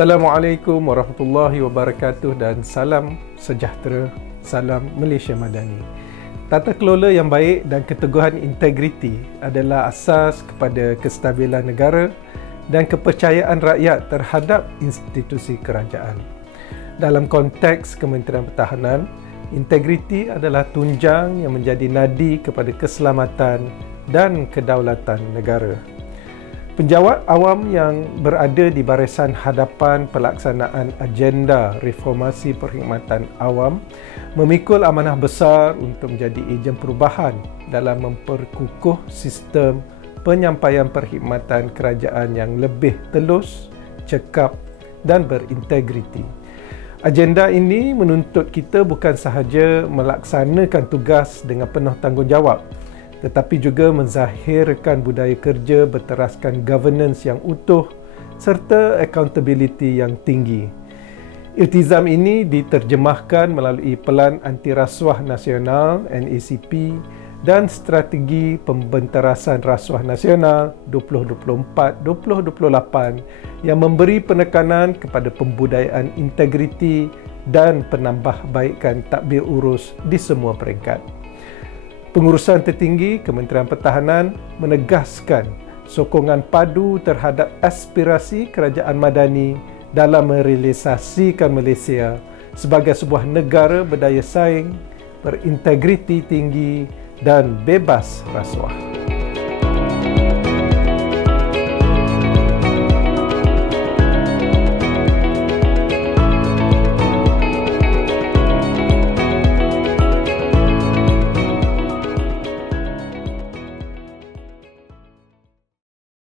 Assalamualaikum warahmatullahi wabarakatuh dan salam sejahtera, salam Malaysia Madani. Tata kelola yang baik dan keteguhan integriti adalah asas kepada kestabilan negara dan kepercayaan rakyat terhadap institusi kerajaan. Dalam konteks Kementerian Pertahanan, integriti adalah tunjang yang menjadi nadi kepada keselamatan dan kedaulatan negara. Penjawat awam yang berada di barisan hadapan pelaksanaan agenda reformasi perkhidmatan awam memikul amanah besar untuk menjadi ejen perubahan dalam memperkukuh sistem penyampaian perkhidmatan kerajaan yang lebih telus, cekap dan berintegriti. Agenda ini menuntut kita bukan sahaja melaksanakan tugas dengan penuh tanggungjawab, tetapi juga menzahirkan budaya kerja berteraskan governance yang utuh serta accountability yang tinggi. Iltizam ini diterjemahkan melalui Pelan Anti Rasuah Nasional (NACP) dan Strategi Pembenterasan Rasuah Nasional 2024-2028 yang memberi penekanan kepada pembudayaan integriti dan penambahbaikan tadbir urus di semua peringkat. Pengurusan tertinggi Kementerian Pertahanan menegaskan sokongan padu terhadap aspirasi kerajaan Madani dalam merealisasikan Malaysia sebagai sebuah negara berdaya saing, berintegriti tinggi dan bebas rasuah.